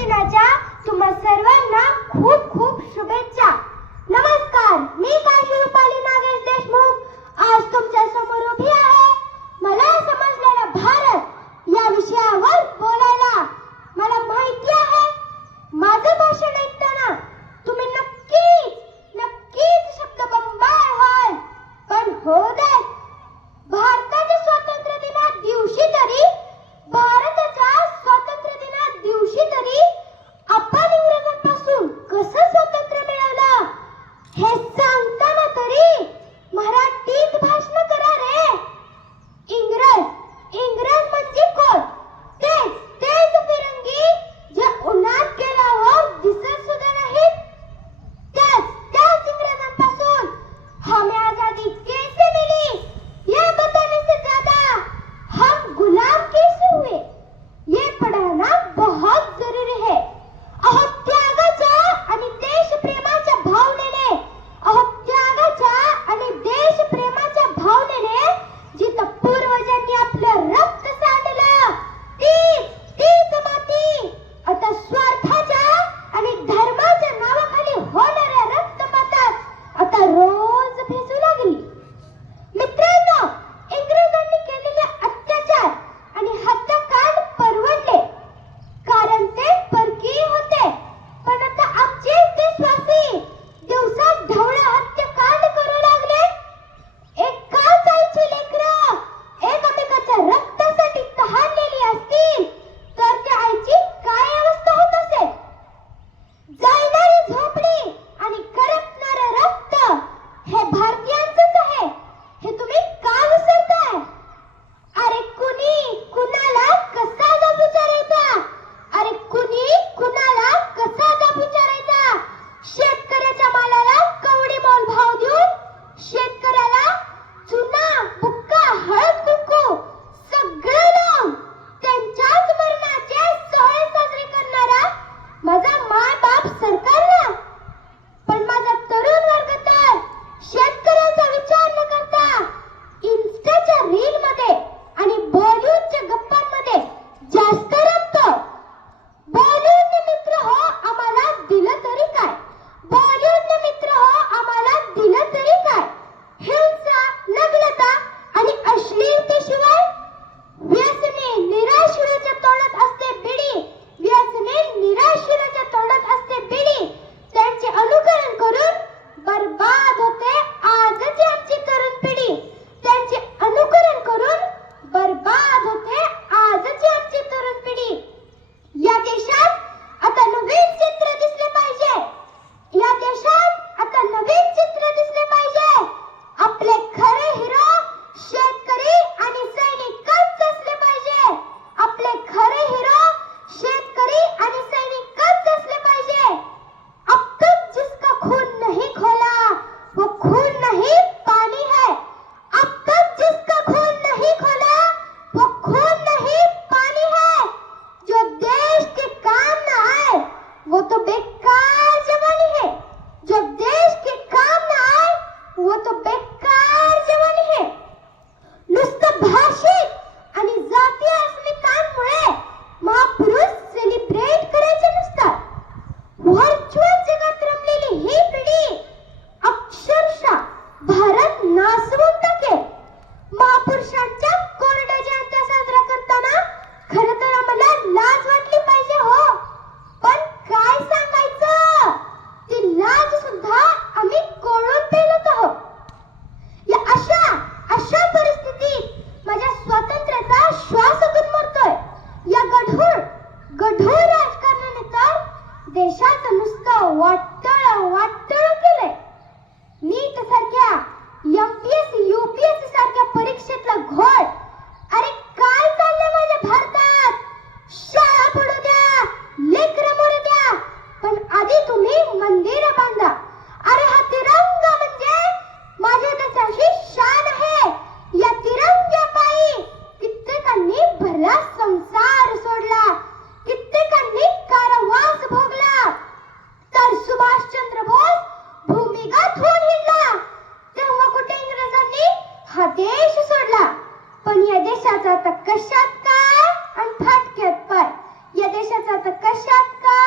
दिनाच्या तुम्हा सर्वांना खूप खूप शुभेच्छा. नमस्कार, मी काशी रुपाली नागेश देशमुख आज तुमच्या समोर उभी आहे. मला समजलेला भारत या विषयावर बोलायला. मला माहिती आहे माझं भाषण ऐकताना तुम्ही नक्कीच शब्दबंबाळ व्हाल, पण हो दे. भारताच्या स्वातंत्र्य दिना दिवशी तरी आपण इंग्रजांपासून कसं स्वातंत्र्य मिळवलं हे सांगताना तरी मराठीत भाषण करा रे. इंग्रज म्हणजे कोण? तेच फिरंगी जे उन्हात गेल्यावर दिसत सुद्धा नाहीत. त्याच इंग्रजांपासून हमें आजादी कैसे मिली ये बताने से ज्यादा हम गुलाम कैसे हुए ये पढ़ाना बहुत जरूरी है. अहो त्यागाच्या आणि देशप्रेमाच्या भावनेने जिथं पूर्वजांनी आपलं रक्त सांडलं तीच माती आता स्वार्थाच्या आणि धर्माच्या नावाखाली होणाऱ्या रक्तपातात आता रोज भेसू लागली. मित्रांनो, इंग्रजांनी केलेले अत्याचार आणि हत्याकांड परवडले कारण ते परकीय होते. पण आता आमचेच देशवासी दिवसात ढवळा हत्याकांड करू लागले. एकाच आईची लेकरं एकमेकाच्या रक्तासाठी तहानलेली असतील तर त्या आईची काय अवस्था होत असेल? जाळणारी झोपडी आणि करपणारं रक्त हे भारतीयांचंच आहे हे तुम्ही का विसरताय? अरे कुणी कुणाला कसा जाब विचारायचा? शेतकऱ्याच्या मालाला कवडी मोल भाव देऊन शेतकऱ्याला चुना, बुक्का, हळद कुंकू सगळं लावून त्यांच्याच मरणाचे सोहळे साजरे करणारा माझा माय बाप सरकारला. पण माझा तरुण वर्ग तर शेतकऱ्याचा विचार न करता इन्स्टाच्या रील मध्ये आणि बॉलिवूडच्या गप्पांमध्ये जास्त रमतो. बॉलिवूडने मित्र हो आम्हाला दिलं तरी काय? हिंसा, नग्नता आणि अश्लीलतेशिवाय व्यसने निराशिराच्या तोंडात असते बिडी. त्यांचे अनुकरण करून बर्बाद होते आजची आमची तरुण पिढी. या देशात आता नवीन चित्र दिसले पाहिजे. आपले खरे हिरो शेतकरी आणि सैनिकच असले पाहिजे. अब तक जिसका खून नहीं खोला वो खून नहीं पानी है. जो देश के काम न आए वो तो बेकार जवानी है. नुसतं भाषिक आणि जातीय अस्मितांमुळे महापुरुष सेलिब्रेट करायचे नसतात. व्हर्च्युअल जगात रमलेली ही पिढी अक्षरशः भारत नासवून टाकेल. महापुरुषांच्या कोरड्या जयंत्या साजरा करताना खरं तर आम्हाला लाज वाटली पाहिजे हो. पण काय सांगायचं, ती लाज सुद्धा आम्ही कोळून पेलत आहोत. या अशा परिस्थितीत माझ्या स्वातंत्र्याचा श्वास गुदमरतोय. या गढूळ राजकारणाने तर देशाचं नुसतं वाटळ केलंय. नीट सारख्या MPSC UPSC सारख्या परीक्षेतला घोळ. अरे काय चाललंय माझ्या भारतात? शाळा पडू द्या, लेकरं मरू द्या, पण आधी तुम्ही मंदिरं बांधा. अरे हा तिरंगा म्हणजे माझ्या देशाची शान आहे. या तिरंग्यापायी कित्येकांनी भला संसार सोडला, कित्येकांनी कारावास भोगला. तर सुभाषचंद्र बोस भूमिगत होऊन हिंडला तेव्हा कुठे इंग्रजांनी हा देश सोडला. पण या देशाचा आता कशात काय आणि फाटक्यात पाय. या देशाचा आता कशात काय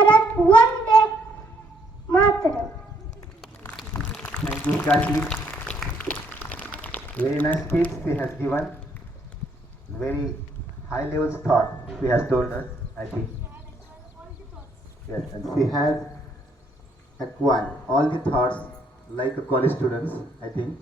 Bharat Vande Mataram. Thank you, Kashi. Very nice speech she has given. Very high level thought she has told us, I think. Yes, and she has acquired all the thoughts like a college students, I think.